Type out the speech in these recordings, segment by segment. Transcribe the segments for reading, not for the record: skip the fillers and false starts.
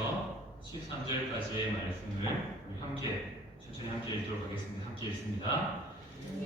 1절에서 13절까지의 말씀을 우리 천천히 함께 읽도록 하겠습니다. 함께 읽습니다.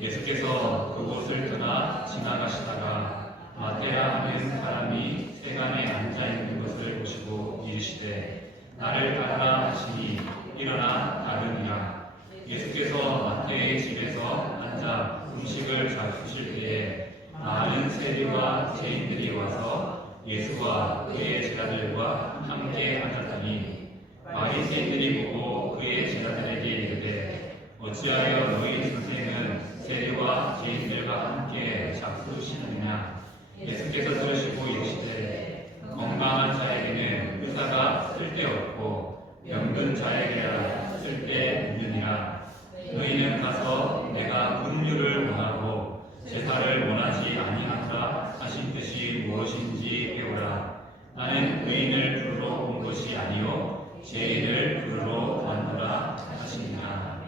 예수께서 그곳을 떠나 지나가시다가 마태라 하는 사람이 세간에 앉아 있는 것을 보시고 이르시되 나를 따르라 하시니 일어나 따르니라. 예수께서 마태의 집에서 앉아 음식을 잡수실 때에 많은 세리와 죄인들이 와서 예수와 그의 제자들과 함께 앉았더니 바리새인들이 보고 그의 제자들에게 이르되 어찌하여 너희 선생은 세리와 죄인들과 함께 잡수시느냐. 예수께서 들으시고 이르시되 건강한 자에게는 의사가 쓸데없고 병든 자에게라 쓸데있느니라. 너희는 가서 내가 긍휼을 원하고 제사를 원하지 아니한다 하신 뜻이 무엇인지 배우라. 나는 의인을 부르러 온 것이 아니요 죄인을 부르러 왔노라 하시니라.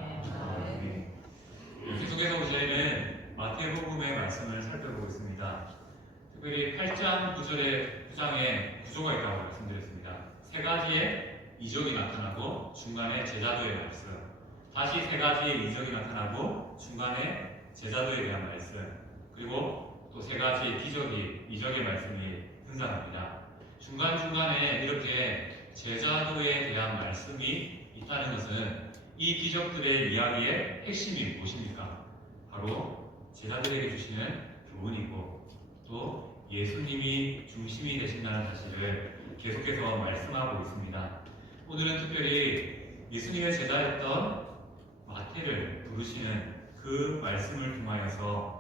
계속해서 저희는 마태복음의 말씀을 살펴보겠습니다. 특별히 8장 9장에 구조가 있다고 말씀드렸습니다. 세 가지의 이적이 나타나고 중간에 제자도의 말씀, 다시 세 가지의 이적이 나타나고 중간에 제자도에 대한 말씀, 그리고 또 세 가지 이적의 말씀이 등장합니다. 중간중간에 이렇게 제자도에 대한 말씀이 있다는 것은 이 기적들의 이야기의 핵심이 무엇입니까? 바로 제자들에게 주시는 교훈이고 또 예수님이 중심이 되신다는 사실을 계속해서 말씀하고 있습니다. 오늘은 특별히 예수님의 제자였던 마태를 부르시는 그 말씀을 통하여서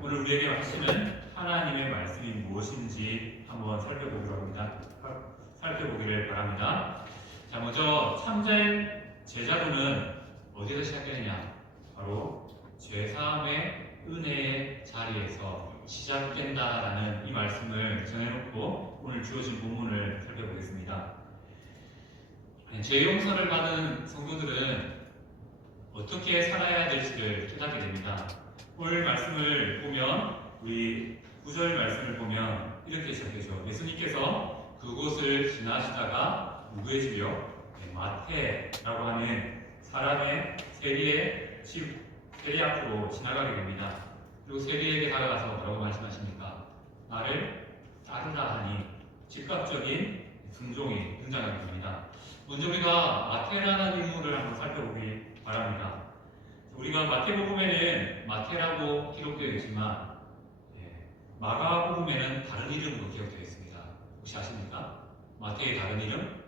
오늘 우리에게 하시는 하나님의 말씀이 무엇인지 한번 살펴보기를 바랍니다. 자, 먼저 참된 제자도는 어디서 시작되느냐? 바로 죄사함의 은혜의 자리에서 시작된다라는 이 말씀을 전해놓고 오늘 주어진 본문을 살펴보겠습니다. 죄 용서를 받은 성도들은 어떻게 살아야 될지를 깨닫게 됩니다. 오늘 말씀을 보면 우리 9절 말씀을 보면 이렇게 시작되죠. 예수님께서 그곳을 지나시다가 누구의 집이요? 마태라고 하는 사람의 세리 앞으로 지나가게 됩니다. 그리고 세리에게 다가가서 뭐라고 말씀하십니까? 나를 따르라 하니 즉각적인 순종이 등장하게 됩니다. 먼저 우리가 마태라는 인물을 한번 살펴보기 바랍니다. 우리가 마태복음에는 마태라고 기록되어 있지만 마가복음에는 다른 이름으로 기록되어 있습니다. 혹시 아십니까? 마태의 다른 이름?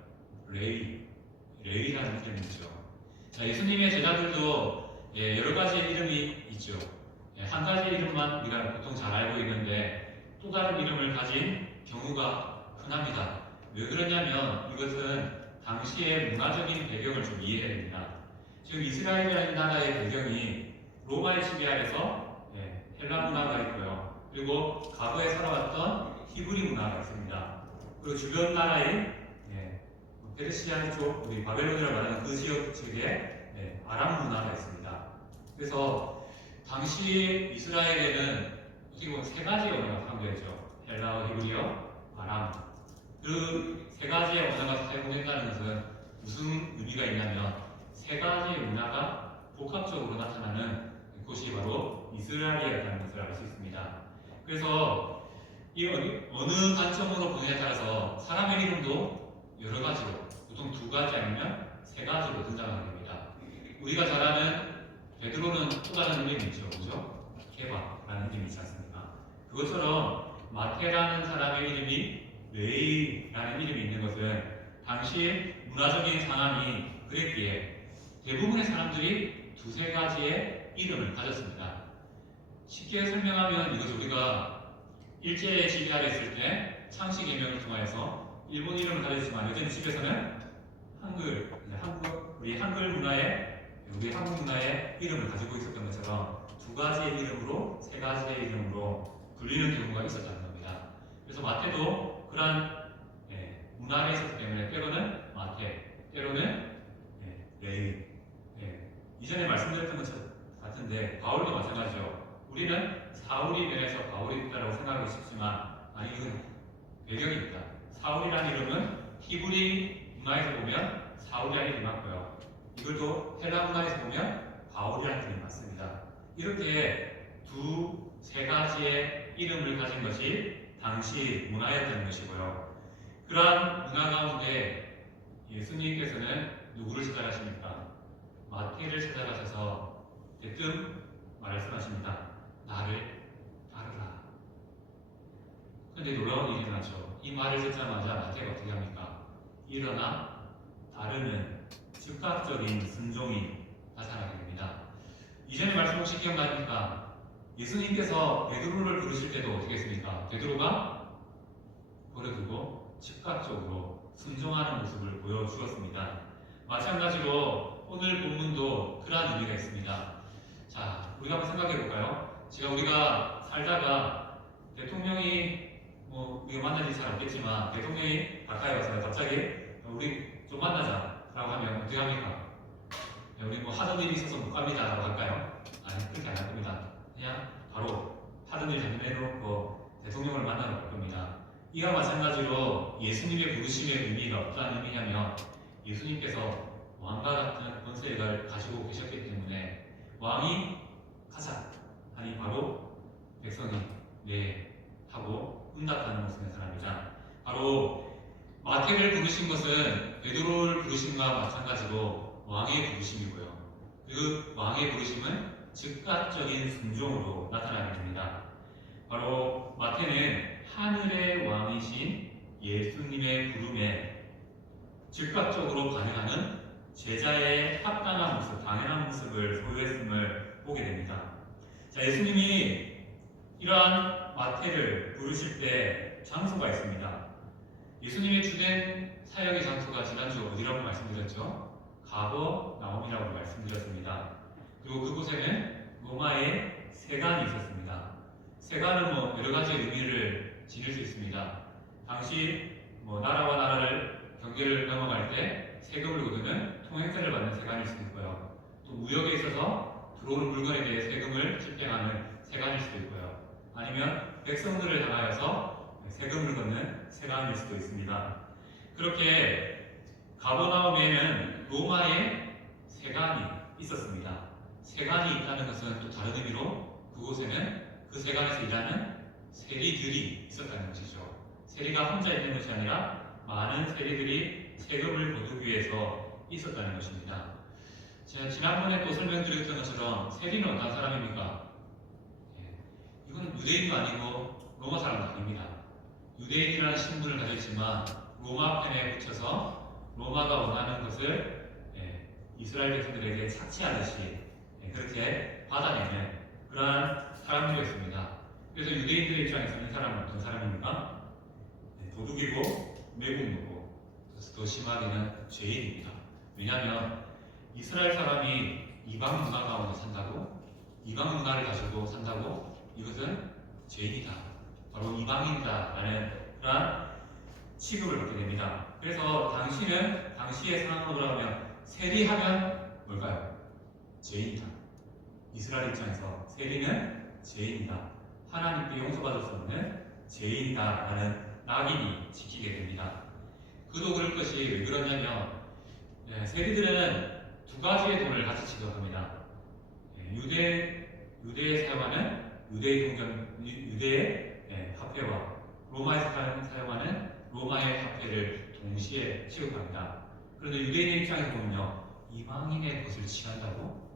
레위라는 이름이 있죠. 자, 예수님의 제자들도 여러 가지 이름이 있죠. 한 가지 이름만 우리가 보통 잘 알고 있는데 또 다른 이름을 가진 경우가 흔합니다. 왜 그러냐면 이것은 당시의 문화적인 배경을 좀 이해해야 됩니다. 지금 이스라엘이라는 나라의 배경이 로마의 지배 아래서 헬라 문화가 있고요. 그리고 과거에 살아왔던 히브리 문화가 있습니다. 그리고 주변 나라인 페르시아 쪽, 우리 바벨론이라고 말하는 그 지역 측에 아람 문화가 있습니다. 그래서 당시 이스라엘에는 어떻게 보면 세 가지의 언어가 사용되죠. 헬라어, 히브리어, 아람. 그 세 가지의 언어가 사용된다는 것은 무슨 의미가 있냐면 세 가지의 문화가 복합적으로 나타나는 곳이 바로 이스라엘이라는 것을 알 수 있습니다. 그래서 이 어느 관점으로 보느냐에 따라서 사람의 이름도 여러 가지로, 보통 두 가지 아니면 세 가지로 등장하게 됩니다. 우리가 잘 아는 베드로는 또 다른 이름이 있죠. 그죠? 케바라는 이름이 있지 않습니까? 그것처럼 마태라는 사람의 이름이 레이라는 이름이 있는 것은 당시 문화적인 상황이 그랬기에 대부분의 사람들이 두세 가지의 이름을 가졌습니다. 쉽게 설명하면 이것을 우리가 일제 지배 아래 있을 때 창씨 개명을 통하여서 일본 이름을 가졌지만 여전히 집에서는 우리 한국 문화의 이름을 가지고 있었던 것처럼 두 가지의 이름으로, 세 가지의 이름으로 불리는 경우가 있었다는 겁니다. 그래서 마태도 그러한 문화에 있었기 때문에 때로는 마태, 때로는 레위. 이전에 말씀드렸던 것 같은데 바울도 마찬가지죠. 우리는 사울이 변해서 바울이 있다고 생각하기 쉽지만 아니, 이건 배경입니다. 사울이라는 이름은 히브리 문화에서 보면 사울이라는 이름이 맞고요. 이걸도 헬라 문화에서 보면 바울이라는 이름이 맞습니다. 이렇게 세 가지의 이름을 가진 것이 당시 문화였다는 것이고요. 그러한 문화 가운데 예수님께서는 누구를 찾아가십니까? 마태를 찾아가셔서 대뜸 말씀하십니다. 나를 따르라. 그런데 놀라운 일이 일어나죠. 이 말을 듣자마자 마태가 어떻게 합니까? 일어나 따르는 즉각적인 순종이 나타나게 됩니다. 이전의 말씀 혹시 기억나십니까? 예수님께서 베드로를 부르실 때도 어떻게 했습니까? 베드로가 버려두고 즉각적으로 순종하는 모습을 보여주었습니다. 마찬가지로 오늘 본문도 그러한 의미가 있습니다. 자, 우리가 한번 생각해 볼까요? 우리가 살다가 대통령이 우리가 만날 일이 잘 없겠지만 대통령이 가까이 와서 갑자기 우리 좀 만나자라고 하면 어떻게 합니까? 우리 하던 일이 있어서 못 갑니다라고 할까요? 아니, 그렇게 안 할 겁니다. 그냥 바로 하던 일 정리해놓고 대통령을 만나러 갈 겁니다. 이와 마찬가지로 예수님의 부르심의 의미가 어떤 의미냐면 예수님께서 왕과 같은 권세를 가지고 계셨기 때문에 왕이 가자 하니 바로 백성이 네 하고 응답하는 모습의 사람이자 바로 마태를 부르신 것은 베드로를 부르심과 마찬가지로 왕의 부르심이고요. 그 왕의 부르심은 즉각적인 순종으로 나타나게 됩니다. 바로 마태는 하늘의 왕이신 예수님의 부름에 즉각적으로 반응하는 제자의 합당한 모습, 당연한 모습을 소유했음을 보게 됩니다. 자, 예수님이 이러한 마태를 부르실 때 장소가 있습니다. 예수님의 주된 사역의 장소가 지난주 어디라고 말씀드렸죠? 가버나움이라고 말씀드렸습니다. 그리고 그곳에는 로마의 세관이 있었습니다. 세관은 여러 가지 의미를 지닐 수 있습니다. 당시 나라와 나라를 경계를 넘어갈 때 세금을 거두는 통행세를 받는 세관일 수도 있고요. 또 무역에 있어서 들어오는 물건에 대해 세금을 집행하는 세관일 수도 있고요. 아니면 백성들을 향하여서 세금을 걷는 세관일 수도 있습니다. 그렇게 가버나움에는 로마의 세관이 있었습니다. 세관이 있다는 것은 또 다른 의미로 그곳에는 그 세관에서 일하는 세리들이 있었다는 것이죠. 세리가 혼자 있는 것이 아니라 많은 세리들이 세금을 거두기 위해서 있었다는 것입니다. 제가 지난번에 또 설명드렸던 것처럼 세리는 어떤 사람입니까? 이건 유대인도 아니고 로마 사람도 아닙니다. 유대인이라는 신분을 가졌지만 로마 편에 붙여서 로마가 원하는 것을 이스라엘 백성들에게 착취하듯이 그렇게 받아내는 그러한 사람들이었습니다. 그래서 유대인들의 입장에서는 이 사람은 어떤 사람입니까? 도둑이고 매국노고 더 심하게는 죄인입니다. 왜냐하면 이스라엘 사람이 이방 문화 가운데 산다고 이방 문화를 가지고 산다고 이것은 죄인이다. 바로 이방인이다라는 그러한 취급을 받게 됩니다. 그래서 당시의 상황으로 하면 세리하면 뭘까요? 죄인이다. 이스라엘 입장에서 세리는 죄인이다. 하나님께 용서받을 수 없는 죄인이다라는 낙인이 지키게 됩니다. 그도 그럴 것이 왜 그러냐면 세리들은 두 가지의 돈을 같이 지급합니다. 유대에 사용하는 유대의 화폐와 로마에서 사용하는 로마의 화폐를 동시에 취급합니다. 그런데 유대인의 입장에서 보면요, 이방인의 것을 취한다고?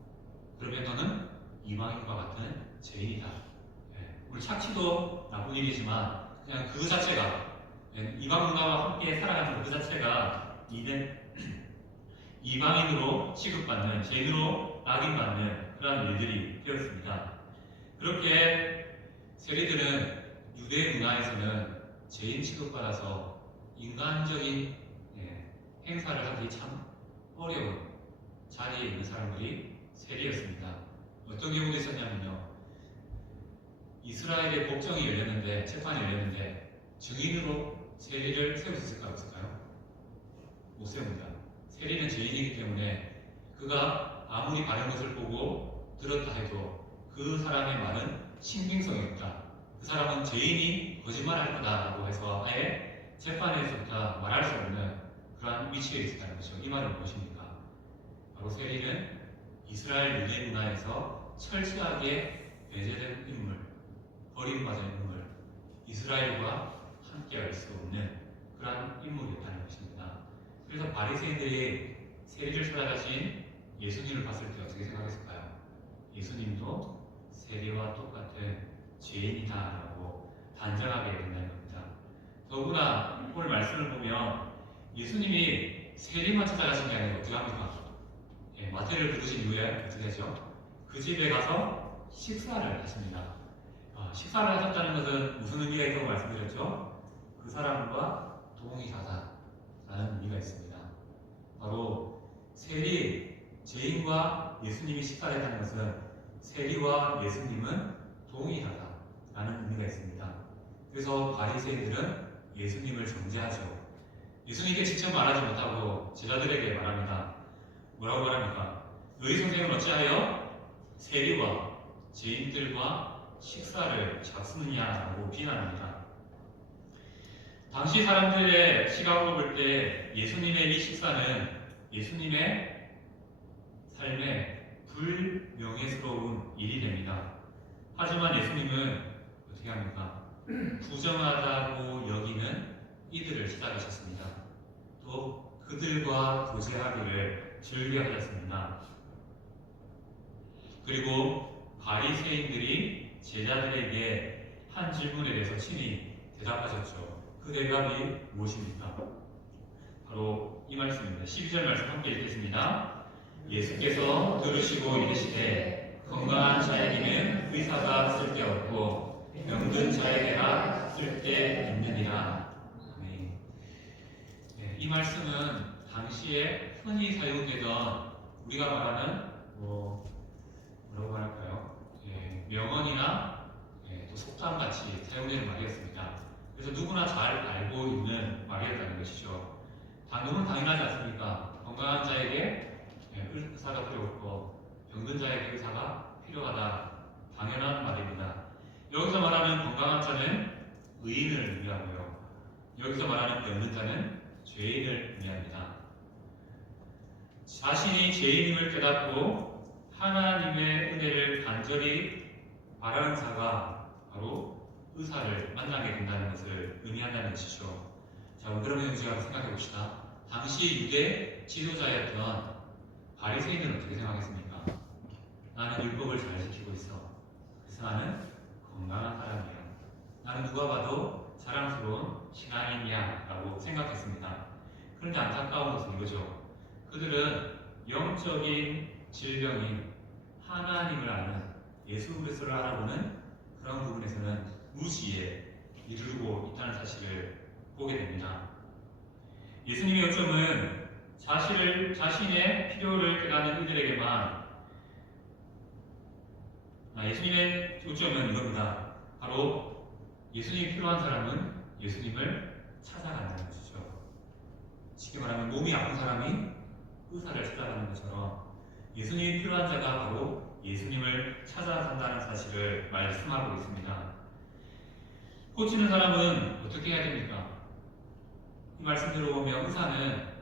그러면 너는 이방인과 같은 죄인이다. 우리 착취도 나쁜 일이지만 그냥 그 자체가 이방 문화와 함께 살아가는 그 자체가 이방인으로 취급받는 죄인으로 낙인받는 그러한 일들이 되었습니다. 그렇게 세리들은 유대 문화에서는 죄인 취급받아서 인간적인 행사를 하기 참 어려운 자리에 있는 사람들이 세리였습니다. 어떤 경우도 있었냐면요, 이스라엘의 법정이 열렸는데, 재판이 열렸는데 증인으로 세리를 세울 수 있을까요? 없을까요? 못 세웁니다. 세리는 죄인이기 때문에 그가 아무리 바른 것을 보고 들었다 해도 그 사람의 말은 신빙성이 없다. 그 사람은 죄인이 거짓말할 거다라고 해서 아예 재판에서부터 말할 수 없는 그러한 위치에 있었다는 것이죠. 이 말은 무엇입니까? 바로 세리는 이스라엘 유대 문화에서 철저하게 배제된 인물, 버림받은 인물, 이스라엘과 함께할 수 없는 그러한 인물이었다는 것입니다. 그래서 바리새인들이 세리를 찾아가신 예수님을 봤을 때 어떻게 생각했을까요? 예수님도 세리와 똑같은 죄인이다라고 단정하게 된다는 겁니다. 더구나 오늘 말씀을 보면 예수님이 세리만 찾아가신 게 아니라 어떻게 합니까? 마태를 부르신 이후에 어떻게 하죠? 그 집에 가서 식사를 하십니다. 식사를 하셨다는 것은 무슨 의미가 있다고 말씀드렸죠? 그 사람과 동일하다라는 의미가 있습니다. 바로 세리, 죄인과 예수님이 식사를 했다는 것은 세리와 예수님은 동일하다라는 의미가 있습니다. 그래서 바리새인들은 예수님을 정죄하죠. 예수님께 직접 말하지 못하고 제자들에게 말합니다. 뭐라고 말합니까? 너희 선생은 어찌하여 세리와 죄인들과 식사를 잡수느냐라고 비난합니다. 당시 사람들의 시각으로 볼 때 예수님의 이 식사는 예수님의 삶에 불명예스러운 일이 됩니다. 하지만 예수님은 어떻게 합니까? 부정하다고 여기는 이들을 찾아가셨습니다. 또 그들과 교제하기를 즐겨하셨습니다. 그리고 바리새인들이 제자들에게 한 질문에 대해서 친히 대답하셨죠. 그 대답이 무엇입니까? 바로 이 말씀입니다. 12절 말씀 함께 읽겠습니다. 예수께서 들으시고 이르시되 건강한 자에게는 의사가 쓸데없고 병든 자에게나 쓸데있느니라. 이 말씀은 당시에 흔히 사용되던 우리가 말하는 뭐라고 말할까요? 명언이나 또 속담같이 사용되는 말이었습니다. 그래서 누구나 잘 알고 있는 말이었다는 것이죠. 너무 당연하지 않습니까? 건강한 자에게 의사가 필요 없고 병든 자에게 의사가 필요하다. 당연한 말입니다. 여기서 말하는 건강한 자는 의인을 의미하고요. 여기서 말하는 병든 자는 죄인을 의미합니다. 자신이 죄인임을 깨닫고 하나님의 은혜를 간절히 바라는 자가 바로 의사를 만나게 된다는 것을 의미한다는 것이죠. 자, 그러면 우리가 생각해 봅시다. 당시 유대 지도자였던 바리새인들은 어떻게 생각했습니까? 나는 율법을 잘 지키고 있어. 그래서 나는 건강한 사람이야. 나는 누가 봐도 자랑스러운 신앙인이야 라고 생각했습니다. 그런데 안타까운 것은 이거죠. 그들은 영적인 질병인 하나님을 아는 예수 그리스도를 알아보는 그런 부분에서는 무지에 이르고 있다는 사실을 보게 됩니다. 예수님의 요점은 자신의 필요를 깨닫는 이들에게만 예수님의 요점은 이겁니다. 바로 예수님이 필요한 사람은 예수님을 찾아간다는 것이죠. 쉽게 말하면 몸이 아픈 사람이 의사를 찾아가는 것처럼 예수님이 필요한 자가 바로 예수님을 찾아간다는 사실을 말씀하고 있습니다. 고치는 사람은 어떻게 해야 됩니까? 이 말씀 들어보면 의사는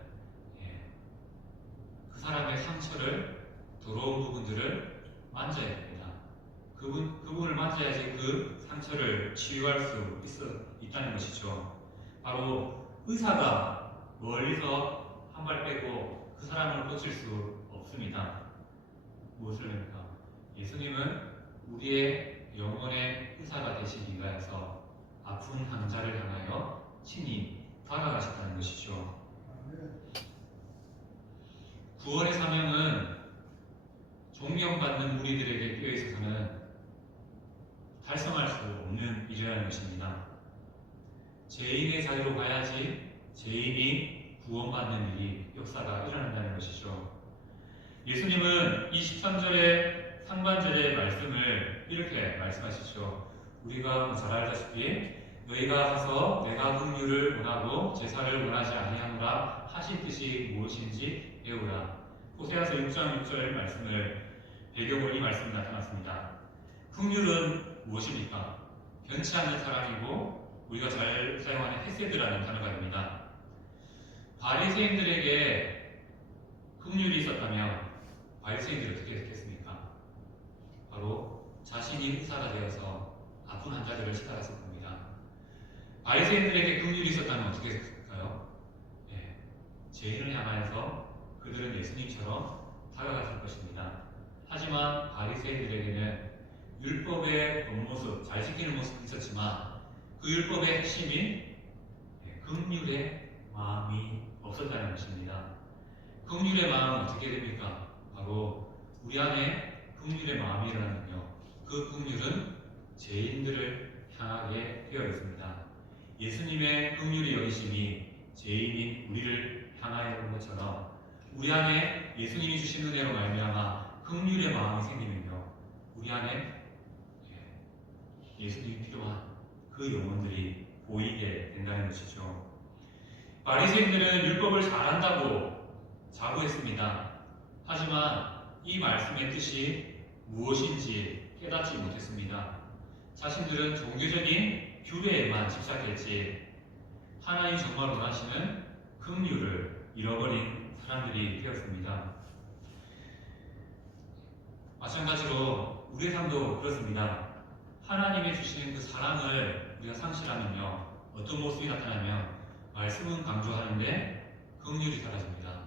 그 사람의 상처를, 더러운 부분들을 만져야 됩니다. 그 부분을 만져야지 그 상처를 치유할 수 있다는 것이죠. 바로 의사가 멀리서 한 발 빼고 그 사람을 고칠 수 없습니다. 무엇을 합니까? 예수님은 우리의 영혼의 의사가 되시기 위해서 아픈 환자를 향하여 친히 다가가셨다는 것이죠. 구원의 사명은 존경받는 우리들에게 끼어 있어서는 달성할 수 없는 일이라는 것입니다. 죄인의 자리로 가야지 죄인이 구원받는 일이 역사가 일어난다는 것이죠. 예수님은 이 13절의 상반절의 말씀을 이렇게 말씀하시죠. 우리가 잘 알다시피 너희가 가서 내가 긍휼을 원하고 제사를 원하지 아니하노라 하신 뜻이 무엇인지 배우라. 호세아서 6장 6절 말씀을 배경으로 이 말씀이 나타났습니다. 긍휼은 무엇입니까? 변치 않는 사랑이고 우리가 잘 사용하는 헤세드라는 단어가 됩니다. 바리새인들에게 긍휼이 있었다면 바리새인들이 어떻게 했겠습니까? 바로 자신이 의사가 되어서 아픈 환자들을 치달았을 겁니다. 바리새인들에게 긍휼이 있었다면 어떻게 했을까요? 예, 죄인을 향하여서 그들은 예수님처럼 다가갔을 것입니다. 하지만 바리새인들에게는 율법의 본모습, 잘 지키는 모습이 있었지만 그 율법의 핵심인 긍휼의 마음이 없었다는 것입니다. 긍휼의 마음은 어떻게 됩니까? 바로 우리 안에 긍휼의 마음이 일어나면요, 그 긍휼은 죄인들을 향하게 되어 있습니다. 예수님의 긍휼의 여기심이 죄인인 우리를 향하여 온 것처럼 우리 안에 예수님이 주신 은혜로 말미암아 긍휼의 마음이 생기면요, 우리 안에 예수님이 필요한 그 영혼들이 보이게 된다는 것이죠. 바리새인들은 율법을 잘한다고 자부했습니다. 하지만 이 말씀의 뜻이 무엇인지 깨닫지 못했습니다. 자신들은 종교적인 규례에만 집착했지 하나님 정말 원하시는 긍휼을 잃어버린 사람들이 되었습니다. 마찬가지로 우리의 삶도 그렇습니다. 하나님이 주시는 그 사랑을 우리가 상실하면요, 어떤 모습이 나타나면 말씀은 강조하는데 긍휼이 사라집니다.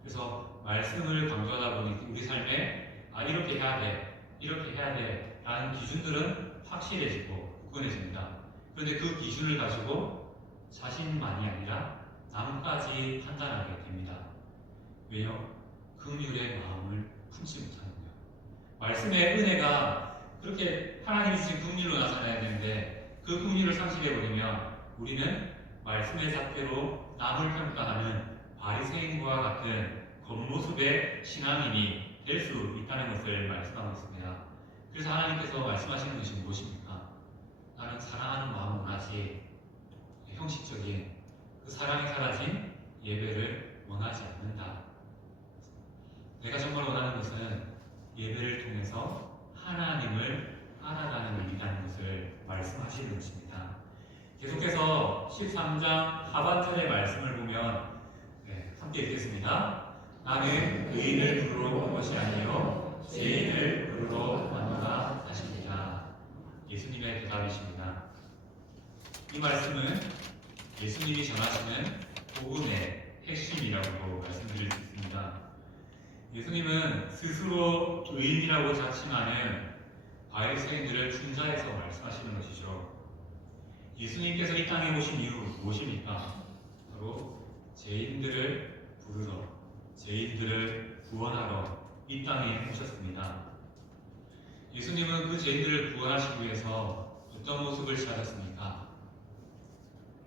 그래서 말씀을 강조하다 보니 우리 삶에 이렇게 해야 돼, 이렇게 해야 돼 라는 기준들은 확실해지고 굳건해집니다. 그런데 그 기준을 가지고 자신만이 아니라 남까지 판단하게 됩니다. 왜요? 긍휼의 마음을 품지 못하는 거예요. 말씀의 은혜가 그렇게 하나님이 주신 긍휼로 나타나야 되는데 그 긍휼을 상실해버리면 우리는 말씀의 잣대로 남을 평가하는 바리새인과 같은 겉모습의 신앙인이 될 수 있다는 것을 말씀하고 있습니다. 그래서 하나님께서 말씀하시는 것이 무엇입니까? 나는 사랑하는 마음을 원하지 형식적인 그 사랑이 사라진 예배를 원하지 않는다. 내가 정말 원하는 것은 예배를 통해서 하나님을 알아가는 일이라는 것을 말씀하시는 것입니다. 계속해서 13장 하반절의 말씀을 보면 함께 읽겠습니다. 나는 의인을 부르러 온 것이 아니요 죄인을 부르러 왔노라 하십니다. 예수님의 대답이십니다. 이 말씀은 예수님이 전하시는 복음의 핵심이라고 말씀드릴 수 있습니다. 예수님은 스스로 의인이라고 자칭하는 바리새인들을 충자해서 말씀하시는 것이죠. 예수님께서 이 땅에 오신 이유 무엇입니까? 바로 죄인들을 부르러, 죄인들을 구원하러 이 땅에 오셨습니다. 예수님은 그 죄인들을 구원하시기 위해서 어떤 모습을 취하셨습니까?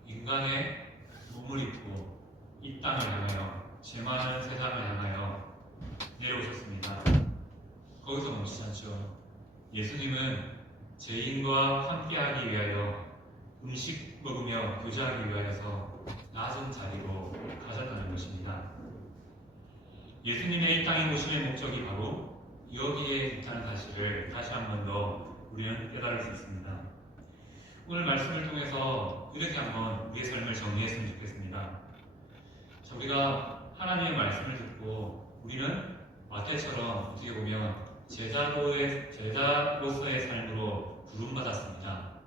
인간의 몸을 입고 이 땅을 향하여, 죄 많은 세상을 향하여 내려오셨습니다. 거기서 멈추지 않죠. 예수님은 죄인과 함께하기 위하여 음식 먹으며 교제하기 위하여서 낮은 자리로 가셨다는 것입니다. 예수님의 이 땅에 오심의 목적이 바로 여기에 있다는 사실을 다시 한 번 더 우리는 깨달을 수 있습니다. 오늘 말씀을 통해서 이렇게 한번 우리의 삶을 정리했으면 좋겠습니다. 자, 우리가 하나님의 말씀을 듣고 우리는 마태처럼 어떻게 보면 제자로서의 삶으로 부름받았습니다.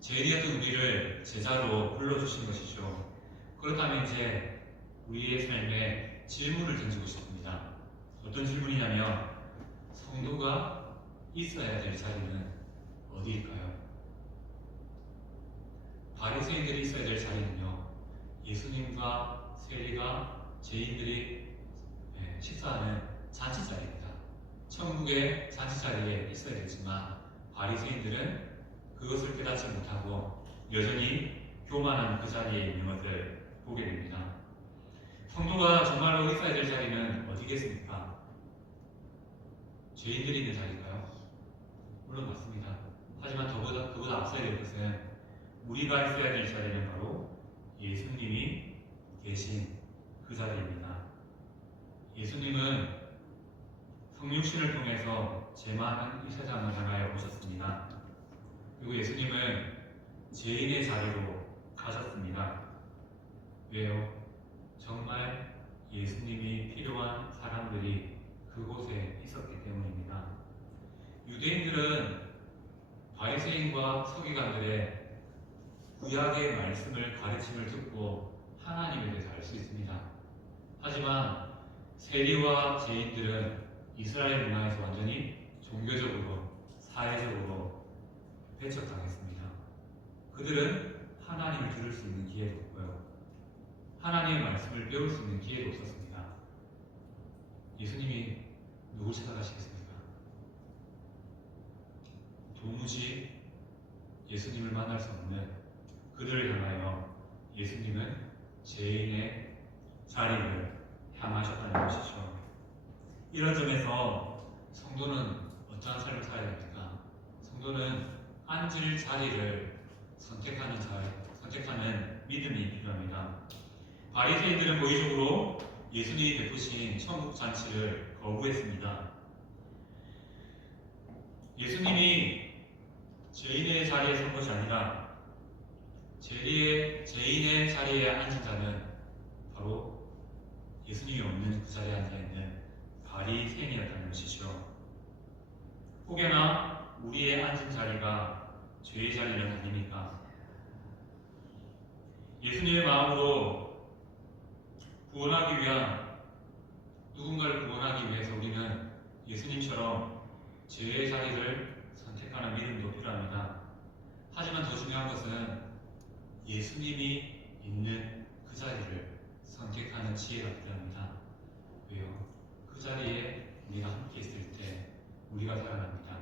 죄인이었던 우리를 제자로 불러주신 것이죠. 그렇다면 이제 우리의 삶에 질문을 던지고 싶습니다. 어떤 질문이냐면 성도가 있어야 될 자리는 어디일까요? 바리새인들이 있어야 될 자리는요, 예수님과 세리가 죄인들이 식사하는 잔치자리입니다. 천국의 잔치자리에 있어야 되지만 바리새인들은 그것을 깨닫지 못하고 여전히 교만한 그 자리에 있는 것을 보게 됩니다. 성도가 정말로 있어야 될 자리는 어디겠습니까? 죄인들이 있는 자리인가요? 물론 맞습니다. 하지만 그보다 앞서야 될 것은 우리가 있어야 될 자리는 바로 예수님이 계신 그 자리입니다. 예수님은 성육신을 통해서 죄 많은 이 세상을 향하여 오셨습니다. 그리고 예수님은 죄인의 자리로 가셨습니다. 왜요? 정말 예수님이 필요한 사람들이 그곳에 있었기 때문입니다. 유대인들은 바리새인과 서기관들의 구약의 말씀을 가르침을 듣고 하나님에 대해서 알 수 있습니다. 하지만 세리와 죄인들은 이스라엘 문화에서 완전히 종교적으로, 사회적으로 배척당했습니다. 그들은 하나님을 들을 수 있는 기회도 없고요. 하나님의 말씀을 배울 수 있는 기회도 없었습니다. 예수님이 누굴 찾아가시겠습니까? 도무지 예수님을 만날 수 없는 그들을 향하여 예수님은 죄인의 자리를 향하셨다는 것이죠. 이런 점에서 성도는 어떠한 삶을 살아야 됩니까? 성도는 앉을 자리를 선택하는 믿음이 필요합니다. 바리새인들은 고의적으로 예수님이 베푸신 천국 잔치를 거부했습니다. 예수님이 죄인의 자리에 선 것이 아니라 죄인의 자리에 앉은 자는 바로 예수님이 없는 그 자리에 앉아있는 바리새인이었다는 것이죠. 혹여나 우리의 앉은 자리가 죄의 자리는 아닙니까? 예수님의 마음으로 구원하기 위한 누군가를 구원하기 위해서 우리는 예수님처럼 죄의 자리를 선택하는 믿음도 필요합니다. 하지만 더 중요한 것은 예수님이 있는 그 자리를 선택하는 지혜가 필요합니다. 왜요? 그 자리에 우리가 함께 있을 때 우리가 살아납니다.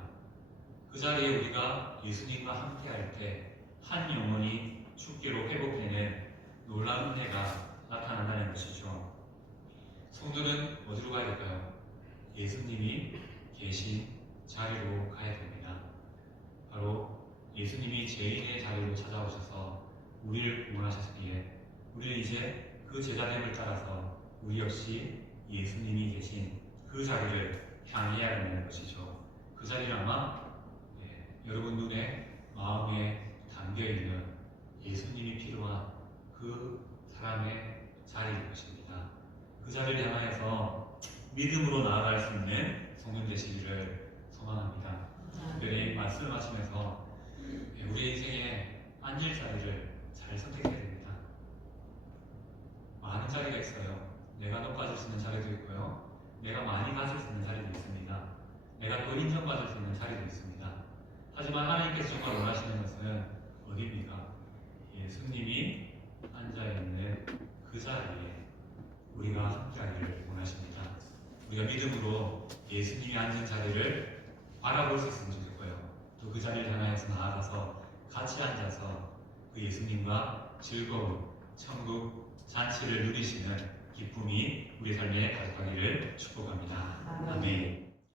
그 자리에 우리가 예수님과 함께 할 때 한 영혼이 죽기로 회복되는 놀라운 은혜가 나타난다는 것이죠. 성도는 어디로 가야 될까요? 예수님이 계신 자리로 가야 됩니다. 바로 예수님이 죄인의 자리로 찾아오셔서 우리를 구원하셨기에 우리는 이제 그 제자됨을 따라서 우리 역시 예수님이 계신 그 자리를 향해야 한다는 것이죠. 그 자리는 아마 여러분 눈에 마음에 담겨있는 예수님이 필요한 그 사람의 자리일 것입니다. 그 자리를 향하여서 믿음으로 나아갈 수 있는 성도 되시기를 소망합니다. 특별히 말씀을 마치면서 우리 인생에 앉을 자리를 잘 선택해야 됩니다. 많은 자리가 있어요. 내가 높아질 수 있는 자리도 있고요. 내가 많이 가질 수 있는 자리도 있습니다. 내가 또 인정받을 수 있는 자리도 있습니다. 하지만 하나님께서 정말 원하시는 것은 어디입니까? 예수님이 앉아있는 그 자리에 우리가 함께하기를 원하십니다. 우리가 믿음으로 예수님이 앉은 자리를 바라볼 수 있으면 좋겠고요. 또 그 자리를 향하여서 나아가서 같이 앉아서 그 예수님과 즐거운 천국 잔치를 누리시는 기쁨이 우리 삶에 가득하기를 축복합니다. 아멘.